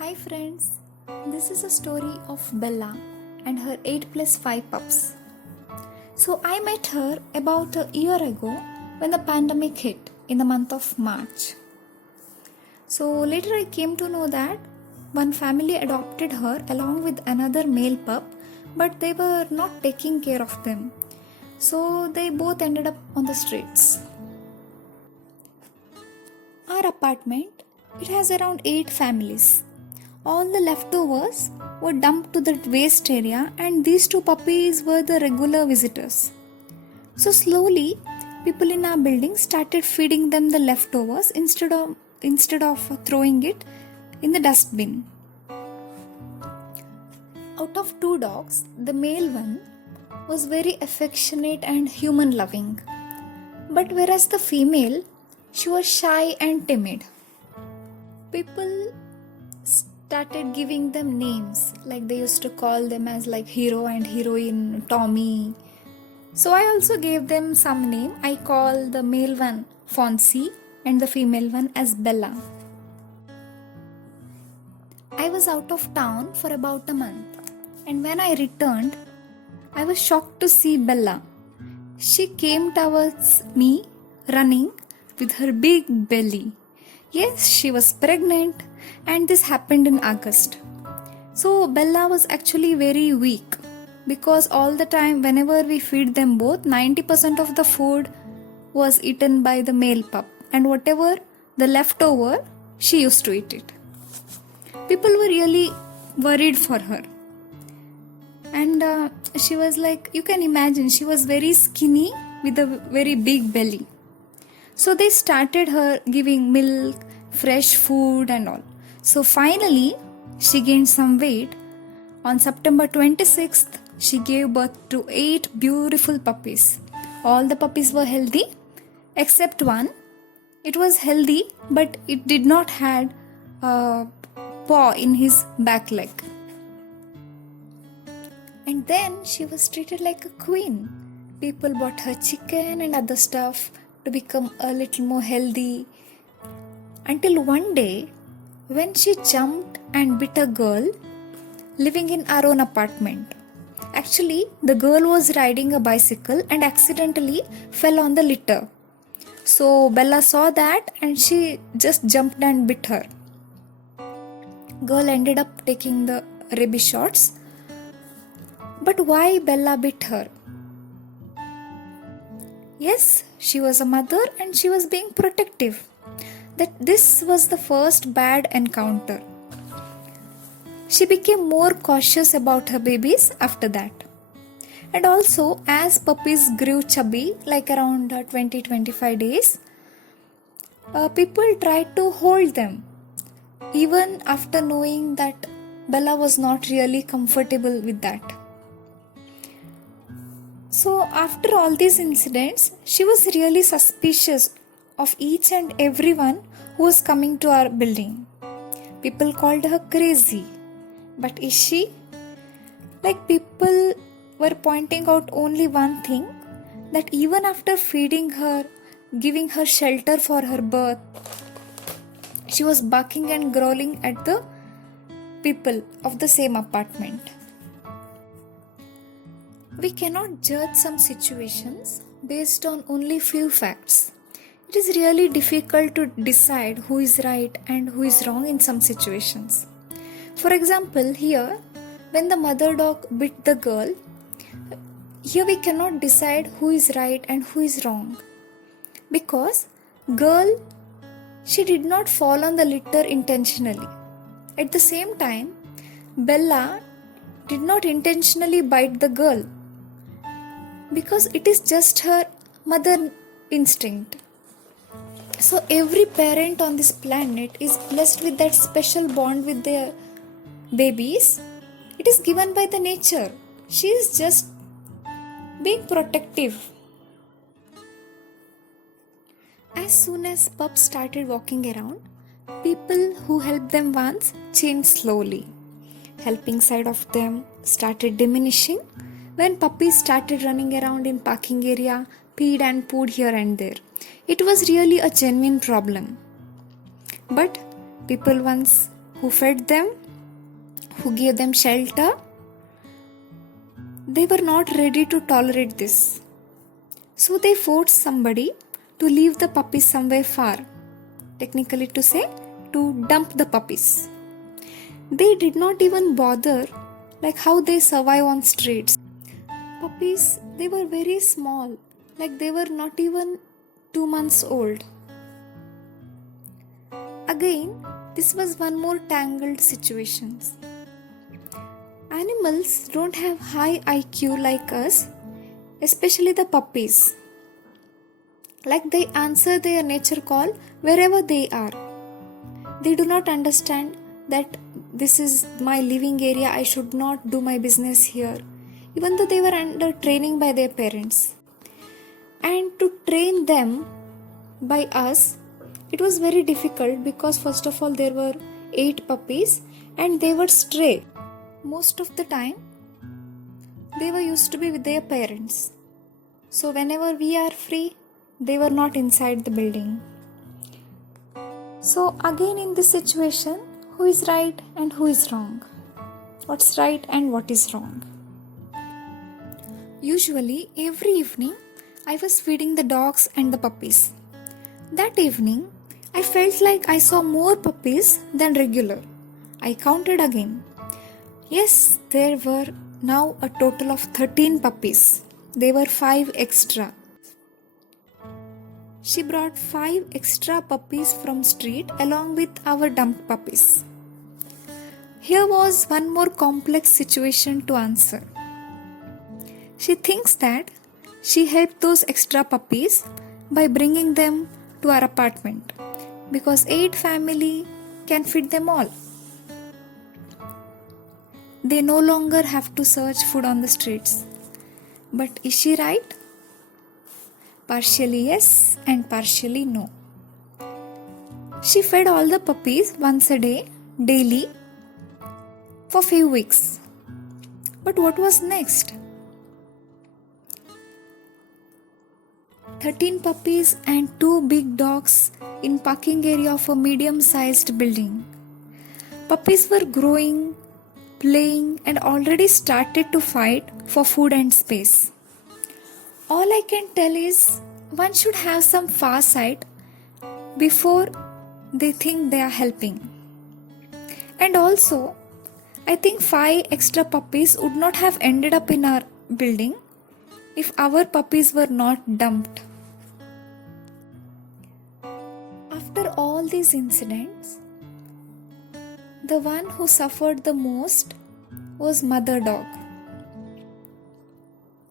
Hi friends, this is a story of Bella and her 8 plus 5 pups. So I met her about a year ago when the pandemic hit in the month of March. So later I came to know that one family adopted her along with another male pup, but they were not taking care of them. So they both ended up on the streets. Our apartment, it has around 8 families. All the leftovers were dumped to the waste area and these two puppies were the regular visitors. So slowly, people in our building started feeding them the leftovers instead of throwing it in the dustbin. Out of 2 dogs, the male one was very affectionate and human loving. But whereas the female, she was shy and timid. People started giving them names, like they used to call them as like hero and heroine, Tommy. So I also gave them some name. I call the male one Fonzie and the female one as Bella. I was out of town for about a month, and when I returned, I was shocked to see Bella. She came towards me running with her big belly. Yes, she was pregnant, and this happened in August. So Bella was actually very weak because all the time whenever we feed them both, 90% of the food was eaten by the male pup, and whatever the leftover, she used to eat it. People were really worried for her. And she was like, you can imagine, she was very skinny with a very big belly. So they started her giving milk, fresh food and all. So finally, she gained some weight. On September 26th, she gave birth to 8 beautiful puppies. All the puppies were healthy, except one. It was healthy, but it did not have a paw in his back leg. And then she was treated like a queen. People bought her chicken and other stuff to become a little more healthy. Until one day, when she jumped and bit a girl living in our own apartment. Actually, the girl was riding a bicycle and accidentally fell on the litter. So Bella saw that and she just jumped and bit her. Girl ended up taking the rabies shots. But why Bella bit her? Yes, she was a mother and she was being protective. That this was the first bad encounter. She became more cautious about her babies after that. And also, as puppies grew chubby, like around 20-25 days, people tried to hold them, even after knowing that Bella was not really comfortable with that. So after all these incidents, she was really suspicious of each and everyone who was coming to our building. People called her crazy. But is she? Like, people were pointing out only one thing, that even after feeding her, giving her shelter for her birth, she was barking and growling at the people of the same apartment. We cannot judge some situations based on only few facts. It is really difficult to decide who is right and who is wrong in some situations. For example, here, when the mother dog bit the girl, here we cannot decide who is right and who is wrong. Because girl, she did not fall on the litter intentionally. At the same time, Bella did not intentionally bite the girl, because it is just her mother instinct. So every parent on this planet is blessed with that special bond with their babies. It is given by the nature. She is just being protective. As soon as pups started walking around, people who helped them once changed slowly. Helping side of them started diminishing when puppies started running around in parking area, peed and pooed here and there. It was really a genuine problem. But people once who fed them, who gave them shelter. They were not ready to tolerate this. So they forced somebody to leave the puppies somewhere far. Technically to say, to dump the puppies. They did not even bother like how they survive on streets. Puppies, they were very small, like they were not even 2 months old. Again, this was one more tangled situation. Animals don't have high IQ like us, especially the puppies. Like they answer their nature call wherever they are. They do not understand that this is my living area, I should not do my business here, even though they were under training by their parents. And to train them by us, it was very difficult because first of all there were 8 puppies and they were stray. Most of the time, they were used to be with their parents. So whenever we are free, they were not inside the building. So again in this situation, who is right and who is wrong? What's right and what is wrong? Usually every evening, I was feeding the dogs and the puppies. That evening, I felt like I saw more puppies than regular. I counted again. Yes, there were now a total of 13 puppies. There were 5 extra. She brought 5 extra puppies from street along with our dumped puppies. Here was one more complex situation to answer. She thinks that she helped those extra puppies by bringing them to our apartment because 8 family can feed them all. They no longer have to search food on the streets. But is she right? Partially yes and partially no. She fed all the puppies once a day, daily, for few weeks. But what was next? 13 puppies and 2 big dogs in parking area of a medium-sized building. Puppies were growing, playing and already started to fight for food and space. All I can tell is one should have some foresight before they think they are helping. And also, I think 5 extra puppies would not have ended up in our building if our puppies were not dumped. After all these incidents, the one who suffered the most was mother dog.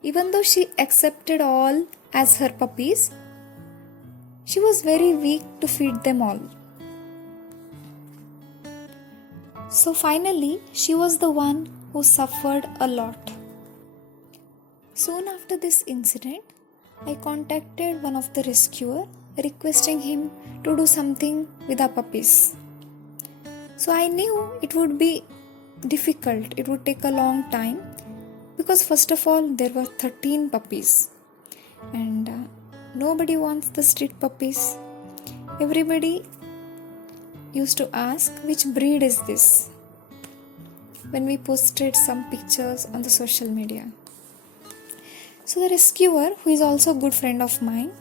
Even though she accepted all as her puppies, she was very weak to feed them all. So finally, she was the one who suffered a lot. Soon after this incident, I contacted one of the rescuer requesting him to do something with our puppies. So I knew it would be difficult, it would take a long time because first of all there were 13 puppies and nobody wants the street puppies. Everybody used to ask which breed is this when we posted some pictures on the social media. So the rescuer, who is also a good friend of mine,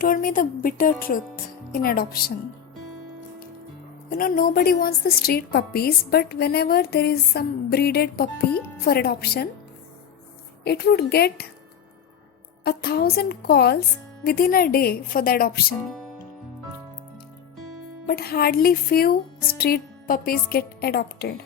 told me the bitter truth in adoption. Nobody wants the street puppies, but whenever there is some breeded puppy for adoption, it would get 1,000 calls within a day for the adoption. But hardly few street puppies get adopted.